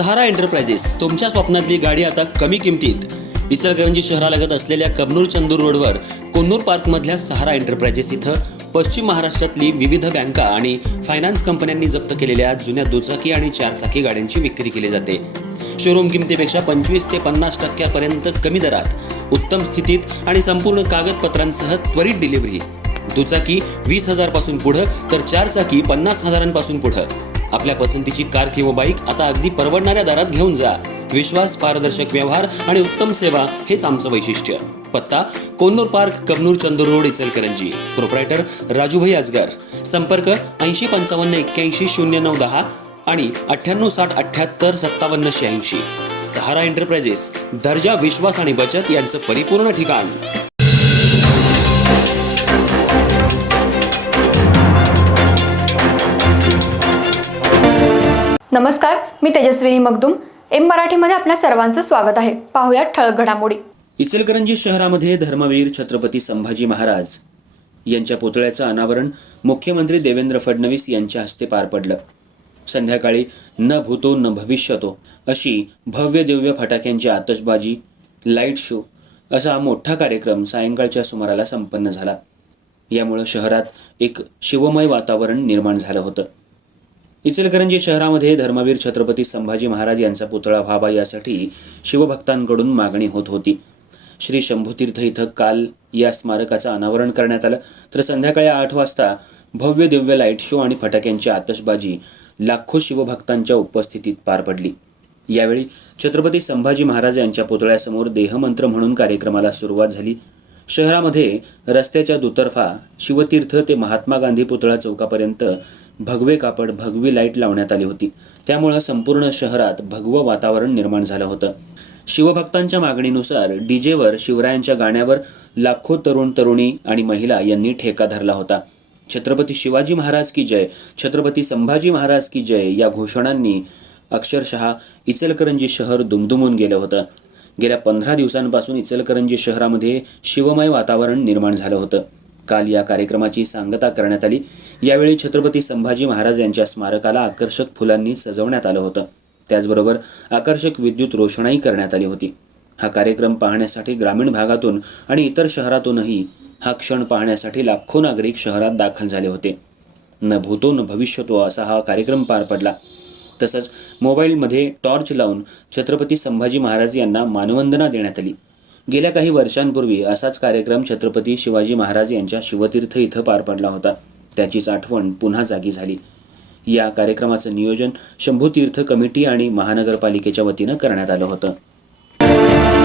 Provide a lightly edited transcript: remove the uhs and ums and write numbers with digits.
सहारा enterprises तुमच्या स्वप्नातली गाडी आता कमी किमतीत. इचलकरंजी शहरालगत असलेल्या कबनूर चंदूर रोडवर कोन्नूर पार्कमधल्या सहारा एंटरप्राइजेस इथं पश्चिम महाराष्ट्रातली विविध बँका आणि फायनान्स कंपन्यांनी जप्त केलेल्या जुन्या दुचाकी आणि चारचाकी गाड्यांची विक्री केली जाते. शोरूम किमतीपेक्षा 25 ते 50% कमी दरात, उत्तम स्थितीत आणि संपूर्ण कागदपत्रांसह त्वरित डिलिव्हरी. दुचाकी 20,000 पासून पुढं तर चारचाकी 50,000 पासून पुढं. आपल्या पसंतीची कार किंवा बाईक आता अगदी परवडणाऱ्या दरात घेऊन जा. विश्वास, पारदर्शक व्यवहार आणि उत्तम सेवा हेच आमचं वैशिष्ट्य. पत्ता Konnur park, Kabnur Chandur road, Ichalkaranji. Proprietor Rajubhai Ajgar. संपर्क 8055810910 आणि 9860785786. सहारा एंटरप्राइजेस, दर्जा, विश्वास आणि बचत यांचं परिपूर्ण ठिकाण. नमस्कार, मी तेजस्विनी मगदूम. एम मराठीमध्ये आपल्या सर्वांचं स्वागत आहे. पाहुयात ठळक घडामोडी. इचलकरंजी शहरामध्ये धर्मवीर छत्रपती संभाजी महाराज यांच्या पुतळ्याचं अनावरण मुख्यमंत्री देवेंद्र फडणवीस यांच्या हस्ते पार पडलं. संध्याकाळी न भूतो न भविष्यतो अशी भव्य दिव्य फटाक्यांची आतषबाजी, लाईट शो असा मोठा कार्यक्रम सायंकाळच्या सुमाराला संपन्न झाला. यामुळं शहरात एक शिवमय वातावरण निर्माण झालं होतं. इचलकरंजी शहरामध्ये धर्मवीर छत्रपती संभाजी महाराज यांचा पुतळा व्हावा यासाठी शिवभक्तांकडून मागणी होत होती. श्री शंभूतीर्थ इथं काल या स्मारकाचं अनावरण करण्यात आलं, तर संध्याकाळी 8 वाजता भव्य दिव्य लाईट शो आणि फटाक्यांची आतषबाजी लाखो शिवभक्तांच्या उपस्थितीत पार पडली. यावेळी छत्रपती संभाजी महाराज यांच्या पुतळ्यासमोर देहमंत्र म्हणून कार्यक्रमाला सुरुवात झाली. शहरामध्ये रस्त्याच्या दुतर्फा शिवतीर्थ ते महात्मा गांधी पुतळा चौकापर्यंत भगवे कापड, भगवी लाईट लावण्यात आली होती. त्यामुळं संपूर्ण शहरात भगवं वातावरण निर्माण झालं होतं. शिवभक्तांच्या मागणीनुसार डीजेवर शिवरायांच्या गाण्यावर लाखो तरुण तरुणी आणि महिला यांनी ठेका धरला होता. छत्रपती शिवाजी महाराज की जय, छत्रपती संभाजी महाराज की जय या घोषणांनी अक्षरशः इचलकरंजी शहर दुमदुमून गेलं होतं. गेल्या 15 दिवसांपासून इचलकरंजी शहरामध्ये शिवमय वातावरण निर्माण झालं होतं. काल या कार्यक्रमाची सांगता करण्यात आली. यावेळी छत्रपती संभाजी महाराज यांच्या स्मारकाला आकर्षक फुलांनी सजवण्यात आलं होतं. त्याचबरोबर आकर्षक विद्युत रोषणाई करण्यात आली होती. हा कार्यक्रम पाहण्यासाठी ग्रामीण भागातून आणि इतर शहरातूनही हा क्षण पाहण्यासाठी लाखो नागरिक शहरात दाखल झाले होते. न भूतो न भविष्यतो असा हा कार्यक्रम पार पडला. तसंच मोबाईलमध्ये टॉर्च लावून छत्रपती संभाजी महाराज यांना मानवंदना देण्यात आली. गेल्या काही वर्षांपूर्वी असाच कार्यक्रम छत्रपती शिवाजी महाराज यांच्या शिवतीर्थ इथं पार पडला होता. त्याचीच आठवण पुन्हा जागी झाली. या कार्यक्रमाचं नियोजन शंभूतीर्थ कमिटी आणि महानगरपालिकेच्या वतीनं करण्यात आलं होतं.